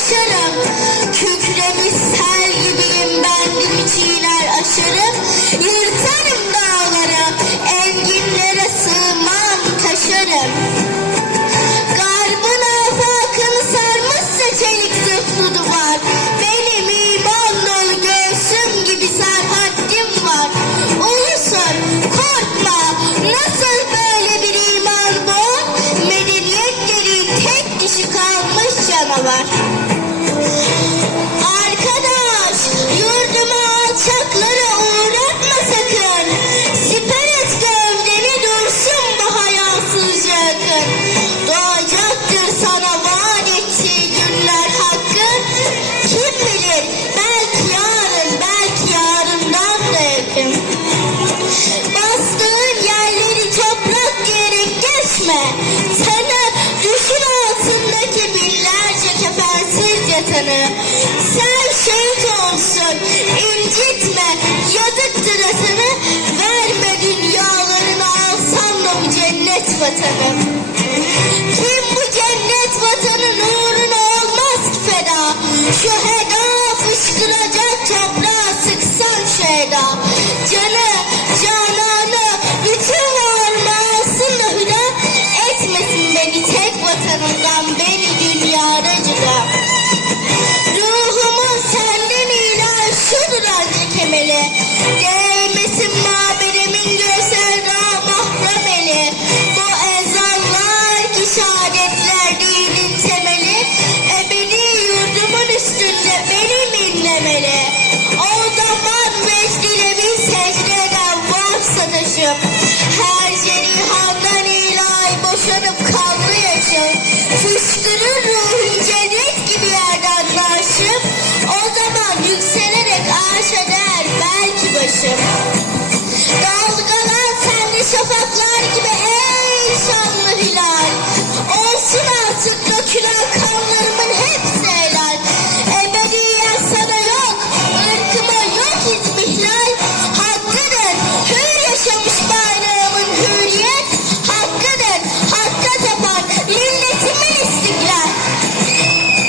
aşarım. Kükremiş sel gibiyim ben gibi çiğner aşarım. etme. Sana düşün altındaki binlerce kefensiz yatanı. Sen şehit olsun. incitme. Yazıktır atanı. Verme dünyalarını alsan da bu cennet vatanı. Kim bu cennet vatanı nuruna olmaz ki feda. Şu heda fışkıracak toprağa sıksan şu. Cennet saadetler değil insemeli, ebedi yurdumun üstünde benim inlemeli. O zaman mecdile bir secdeden vah sataşım, her cerihandan ilahi boşanıp kanlı yaşım, fışkırır ruhum cennet gibi yerden başım, o zaman yüksek